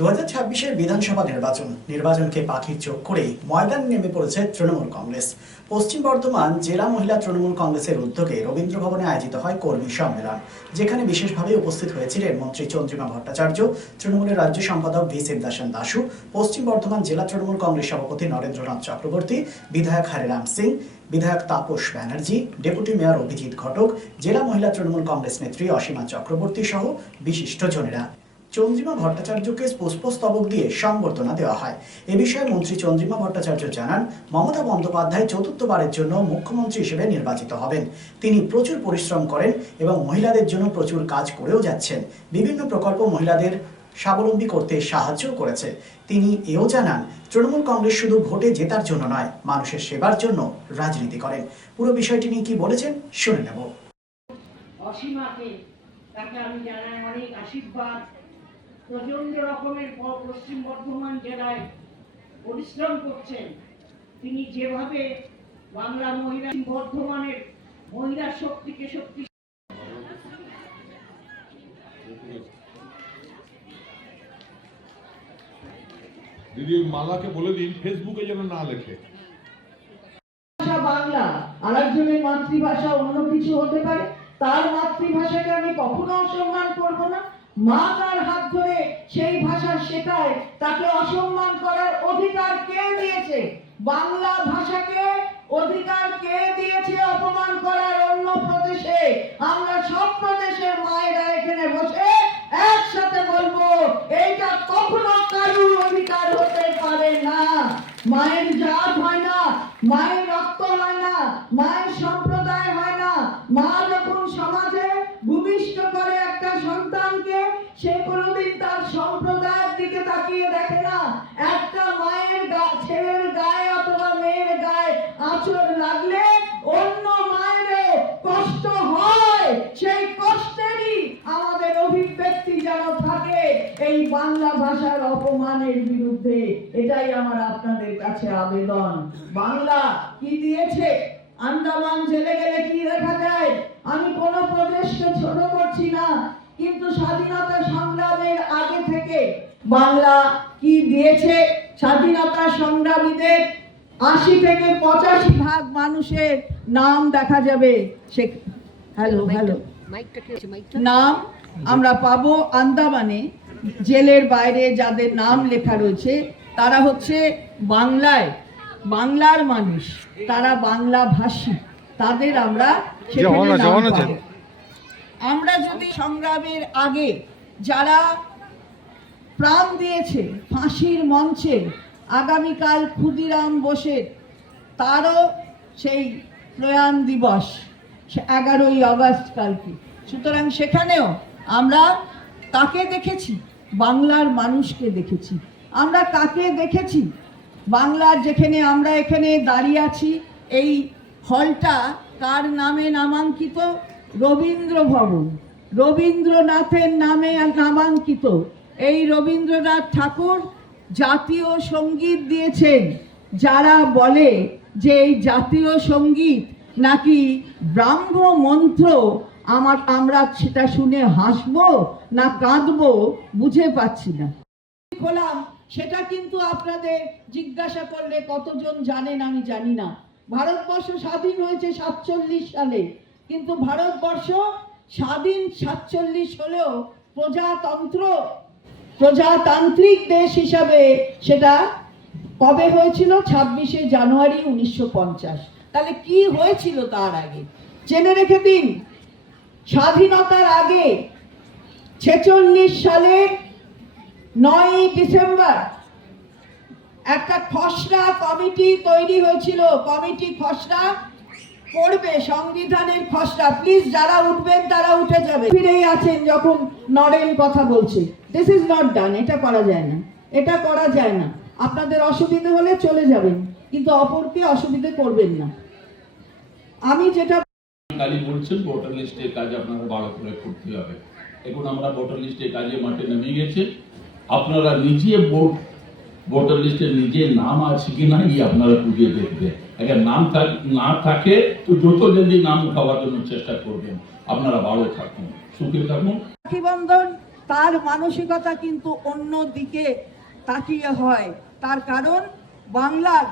2026-এর বিধানসভা নির্বাচনকে পাখির চোখ করেই ময়দানে নেমে পড়েছে তৃণমূল কংগ্রেস। পশ্চিম বর্ধমান জেলা মহিলা তৃণমূল কংগ্রেসের উদ্যোগে রবীন্দ্র ভবনে আয়োজিত হয় কর্মী সম্মেলন, যেখানে বিশেষভাবে উপস্থিত হয়েছিলেন মন্ত্রী চন্দ্রিমা ভট্টাচার্য, তৃণমূলের রাজ্য সম্পাদক ভি শিবদাসন দাশু, পশ্চিম বর্ধমান জেলা তৃণমূল কংগ্রেস সভাপতি নরেন্দ্রনাথ চক্রবর্তী, বিধায়ক হরিরাম সিং, বিধায়ক তাপস ব্যানার্জি, ডেপুটি মেয়র অভিজিৎ ঘটক, জেলা মহিলা তৃণমূল কংগ্রেস নেত্রী অসীমা চক্রবর্তী সহ বিশিষ্টজনেরা। চন্দ্রিমা ভট্টাচার্যকে পুষ্পস্তবক দিয়ে সংবর্ধনা দেওয়া হয়। এ বিষয়ে মন্ত্রী চন্দ্রিমা ভট্টাচার্য জানান, মমতা বন্দ্যোপাধ্যায় চতুর্থবারের জন্য মুখ্যমন্ত্রী হিসেবে নির্বাচিত হবেন। তিনি প্রচুর পরিশ্রম করেন এবং মহিলাদের জন্য প্রচুর কাজ করেও যাচ্ছেন। বিভিন্ন প্রকল্প মহিলাদের স্বাবলম্বী করতে সাহায্য করেছে। তিনি এও জানান, তৃণমূল কংগ্রেস শুধু ভোটে জেতার জন্য নয়, মানুষের সেবার জন্য রাজনীতি করেন। পুরো বিষয়টি নিয়ে কি বলেছেন শুনে নেব। অসীমাকে তাকে আমি জানাই অনেক আশীর্বাদ। প্রচন্ড রকমের পশ্চিম বর্ধমান জেলায় পরিশ্রম করছেন। তিনি যেভাবে বাংলা মহিলা বর্ধমানের মহিলা শক্তিকে শক্তি দিদি মালাকে বলে দিন ফেসবুকে যেন না লেখে। বাংলা আরেকজনের মাতৃভাষা অন্য কিছু হতে পারে, তার মাতৃভাষাকে আমি কখনো অসম্মান করব না। মা তার হাত ধরে সেই ভাষা শেখায়, তাকে অসম্মান করার অধিকার কে দিয়েছে? বাংলা ভাষাকে অধিকার কে দিয়েছে অপমান করার অন্য প্রদেশে? আমরা সব প্রদেশের মায়েরা এখানে বসে একসাথে বলবো, এইটা কখনো কারুর অধিকার হতে পারে না। মায়ের জাত হয় না, মায়ের রক্ত হয় না, মায়ের সম্প্রদায় হয় না। মা যখন সমাজে ভূমিষ্ঠ করে একটা সন্তানকে, সে কোনোদিন তার সম্প্রদায়ের দিকে তাকিয়ে দেখে না। একটা মায়ের ছেলের গায়ে অথবা মেয়ের গায়ে আঁচড় লাগলে অন্য মায়েরও কষ্ট হয়। সেই কষ্টেরই আমাদের অভিব্যক্তি যেন থাকে এই বাংলা ভাষার অপমানের বিরুদ্ধে। এটাই আমার আপনাদের কাছে আবেদন। বাংলা কি দিয়েছে? আন্দামান জেলে গেলে কি দেখা যায়? আমি কোন প্রদেশকে ছোট করছি না, কিন্তু স্বাধীনতা সংগ্রামের আগে থেকে বাংলা কি দিয়েছে? স্বাধীনতা সংগ্রামীদের ৮০ থেকে ৮৫ ভাগ মানুষের নাম দেখা যাবে। নাম আমরা পাবো আন্দামানে। জেলের বাইরে যাদের নাম লেখা রয়েছে তারা হচ্ছে বাংলার মানুষ, তারা বাংলা ভাষী, তাদের আমরা আমরা যদি সংগ্রামের আগে যারা প্রাণ দিয়েছে ফাঁসির মঞ্চে, আগামীকাল ক্ষুদিরাম বোসের তারও সেই প্রয়াণ দিবস 11ই আগস্ট কালকে। সুতরাং সেখানেও আমরা কাকে দেখেছি? বাংলার মানুষকে দেখেছি। আমরা কাকে দেখেছি? বাংলার যেখানে আমরা এখানে দাঁড়িয়ে আছি, এই হলটা কার নামে নামাঙ্কিত? রবীন্দ্র ভবন, রবীন্দ্রনাথের নামে নামাঙ্কিত। এই রবীন্দ্রনাথ ঠাকুর জাতীয় সঙ্গীত দিয়েছেন। যারা বলে যে এই জাতীয় সঙ্গীত নাকি ব্রাহ্ম মন্ত্র, আমরা সেটা শুনে হাসবো না কাঁদবো বুঝে পাচ্ছি না। বললাম সেটা কিন্তু আপনাদের জিজ্ঞাসা করলে কতজন জানেন আমি জানি না। ভারতবর্ষ স্বাধীন হয়েছে 47 সালে, কিন্তু ভারতবর্ষ স্বাধীন 47 হলেও প্রজাতান্ত্রিক দেশ হিসাবে সেটা কবে হয়েছিল? 26শে জানুয়ারি 1950। তাহলে কি হয়েছিল তার আগে জেনে রেখে দিন। স্বাধীনতার আগে 46 সালের 9ই ডিসেম্বর একটা খসড়া কমিটি তৈরি হয়েছিল। কমিটি খসড়া করবে, সংবিধানের খসড়া। প্লিজ যারা উঠবেন তারা উঠে যাবে। ফিরেই আছেন যখন নরেন কথা বলছে। This is not done. এটা করা যায় না, এটা করা যায় না। আপনাদের অসুবিধা হলে চলে যাবেন, কিন্তু অপরকে অসুবিধা করবেন না। আমি যেটা কালী বলছেন, ভোটার লিস্টের কাজ আপনারা ভালো করে করতে হবে। এখন আমরা ভোটার লিস্টের কাজে মাঠে নেমে গেছে। আপনারা নিজে ভোটার লিস্টে নিজের নাম আছে কিনা আপনারা খুঁজে দেখবেন। আগে নাম না থাকে তো যত জলদি নাম খাওয়ার জন্য চেষ্টা করবেন। আপনারা ভালো থাকুন, সুখী থাকুন। রাখি বন্ধন তার মানসিকতা কিন্তু অন্য দিকে তাকিয়ে হয়। তার কারণ বাংলার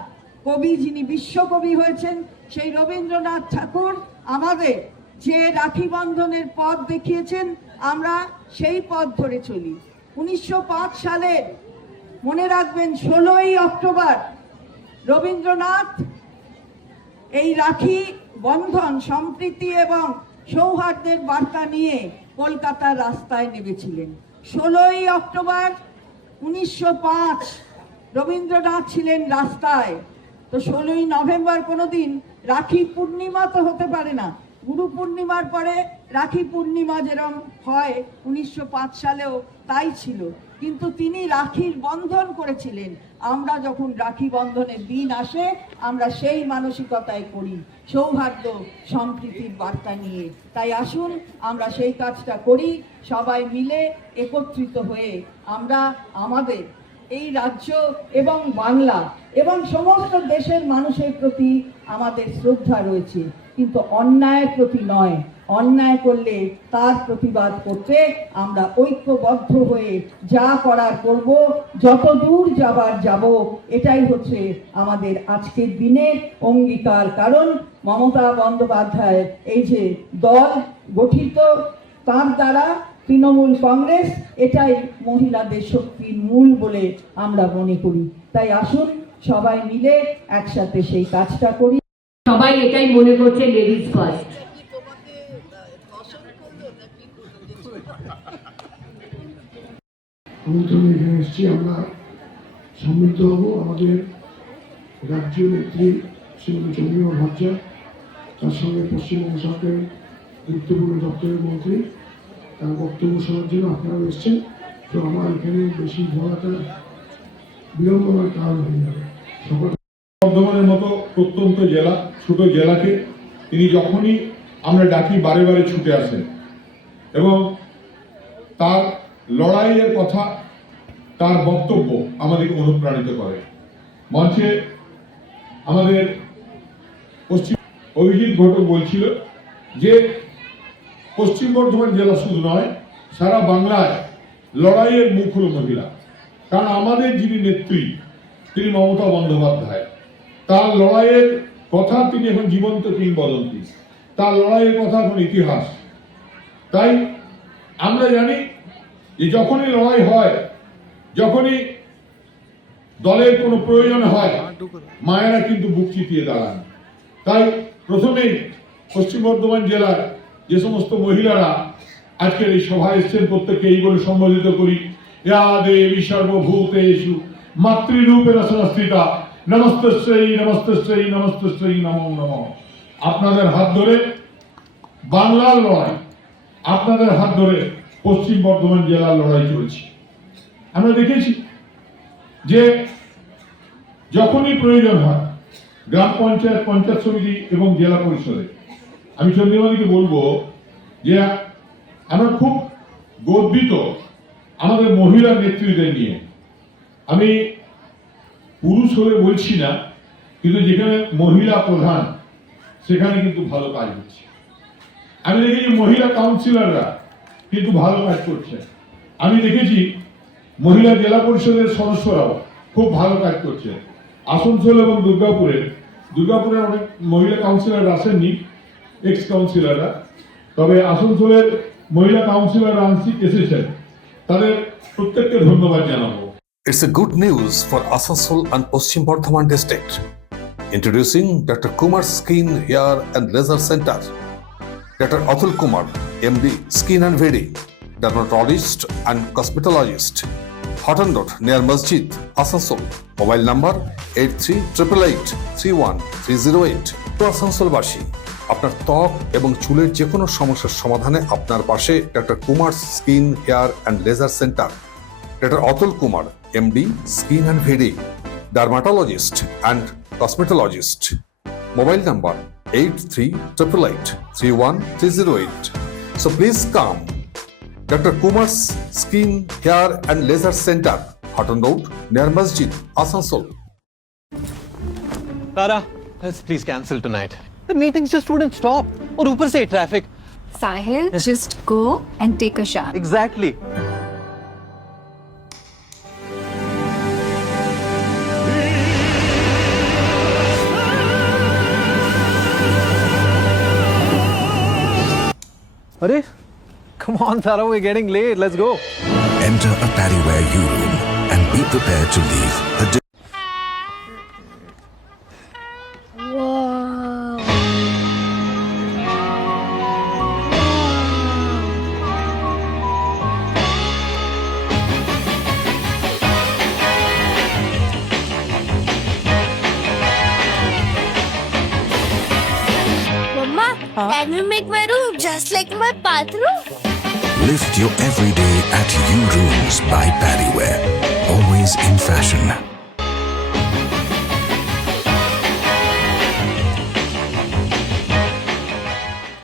কবি, যিনি বিশ্বকবি হয়েছেন, সেই রবীন্দ্রনাথ ঠাকুর আমাদের যে রাখি বন্ধনের পথ দেখিয়েছেন, আমরা সেই পথ ধরে চলি। 1905 সালের মনে রাখবেন 16ই অক্টোবর রবীন্দ্রনাথ এই রাখি বন্ধন, সম্প্রীতি এবং সৌহার্দ্যের বার্তা নিয়ে কলকাতার রাস্তায় নেমেছিলেন। 16ই অক্টোবর 1905 রবীন্দ্রনাথ ছিলেন রাস্তায়। তো 16ই নভেম্বর কোনোদিন রাখি পূর্ণিমা তো হতে পারে না। গুরু পূর্ণিমার পরে রাখি পূর্ণিমা যেরকম হয় 1905 সালেও তাই ছিল, কিন্তু তিনি রাখির বন্ধন করেছিলেন। আমরা যখন রাখি বন্ধনের দিন আসে, আমরা সেই মানসিকতায় করি, সৌহার্দ্য সম্প্রীতির বার্তা নিয়ে। তাই আসুন আমরা সেই কাজটা করি, সবাই মিলে একত্রিত হয়ে আমরা আমাদের এই রাজ্য এবং বাংলা এবং সমস্ত দেশের মানুষের প্রতি আমাদের শ্রদ্ধা রয়েছে, কিন্তু অন্যায়ের প্রতি নয়। অন্যায় করলে তার প্রতিবাদ করতে আমরা ঐক্যবদ্ধ হয়ে যা করার করব, যত দূর যাবার যাব। এটাই হচ্ছে আমাদের আজকের দিনের অঙ্গীকার। কারণ মমতা বন্দ্যোপাধ্যায়ের এই যে দল গঠিত, তার দ্বারা তৃণমূল কংগ্রেস, এটাই মহিলাদের শক্তির মূল বলে আমরা মনে করি। তাই আসুন সবাই মিলে একসাথে সেই কাজটা করি। সবাই এটাই মনে করছে লেডিজ ফার্স্ট। আমি তো এখানে এসেছি, আমরা সম্মিলিত হব। আমাদের রাজ্য নেত্রী শ্রীমতী চন্দ্রিমা ভট্টাচার্য, তার সঙ্গে পশ্চিমবঙ্গ সরকারের গুরুত্বপূর্ণ দপ্তরের মন্ত্রী, তার বক্তব্য শোনার জন্য আপনারা এসছেন। তো আমার এখানে বেশি বলাটা বিড়ম্বনার কারণ হয়ে যাবে। সকল বর্ধমানের মতো প্রত্যন্ত জেলা, ছোট জেলাকে তিনি যখনই আমরা ডাকি বারে বারে ছুটে আসেন এবং তার লড়াইয়ের কথা, তার বক্তব্য আমাদেরকে অনুপ্রাণিত করে। মঞ্চে আমাদের পশ্চিম অভিজিৎ ঘটক বলছিল যে পশ্চিম বর্ধমান জেলা শুধু নয়, সারা বাংলায় লড়াইয়ের মুখ হল মহিলা। কারণ আমাদের যিনি নেত্রী, তিনি মমতা বন্দ্যোপাধ্যায়, তার লড়াইয়ের কথা তিনি এখন জীবন্ত কিংবদন্তি, তার লড়াইয়ের কথা এখন ইতিহাস। তাই আমরা জানি যে যখনই লড়াই হয়, যখনই দলের কোনো প্রয়োজন হয়, মায়েরা কিন্তু বুক চিতিয়ে দাঁড়ান। তাই প্রথমেই পশ্চিম বর্ধমান জেলার যে সমস্ত মহিলারা আজকের এই সভায় এসেছেন, প্রত্যেককে এই বলে সম্বোধিত করি, ইয়া দেবী সর্বভূতেষু মাতৃরূপেণ সংস্থিতা নমস্তস্যৈ নমস্তস্যৈ নমস্তস্যৈ নমো নমঃ। আপনাদের হাত ধরে বাংলার লড়াই, আপনাদের হাত ধরে পশ্চিম বর্ধমান জেলার লড়াই চলছে। আমরা দেখেছি যে যখনই প্রয়োজন হয় গ্রাম পঞ্চায়েত, পঞ্চায়েত সমিতি এবং জেলা পরিষদে, আমি চন্দ্রিমাদিকে বলবো যে আমরা খুব গর্বিত আমাদের মহিলা নেত্রীদের নিয়ে। আমি পুরুষ হলে বলছি না, কিন্তু যেখানে মহিলা প্রধান সেখানে কিন্তু ভালো কাজ হচ্ছে। আমি দেখেছি মহিলা কাউন্সিলররা কিন্তু ভালো কাজ করছে। আমি দেখেছি মহিলা জেলা পরিষদের সদস্যরাও খুব ভালো কাজ করছে। আসানসোল এবং দুর্গাপুরের অনেক মহিলা কাউন্সিলর আসেননি, এক্স কাউন্সিলররা, তবে আসানসোলের মহিলা কাউন্সিলর আংশিক এসেছেন, তাদের প্রত্যেককে ধন্যবাদ জানাবো। It's a good news for Asansol and Paschim Bardhaman district. Introducing Dr. Kumar Skin Hair and Laser Center. Dr. Atul Kumar, MD, Skin and Wedding, dermatologist and cosmetologist. Hotton Road near Masjid, Asansol. Mobile number 8388831308. তো আসানসোলবাসী, আপনার ত্বক এবং চুলের যে কোনো সমস্যার সমাধানে আপনার পাশে doctor Kumar skin hair and laser centre. Doctor Atul Kumar, MD, Skin and Wedding, dermatologist and cosmetologist. Mobile number 8388831308. So please come. Dr. Kumar's Skin, Hair and Laser Center, Hotton Road near Masjid, Asansol. Tara, let's please cancel tonight. The meetings just wouldn't stop. Or ऊपर से traffic. Sahil, just go and take a shower. Exactly. Arey, come on, Tara, we're getting late. Let's go. Enter a Paddyware U-Room and be prepared to leave a Mama, can we make my room just like my bathroom? Lift your everyday at U-Rooms by Paddyware. Always in fashion.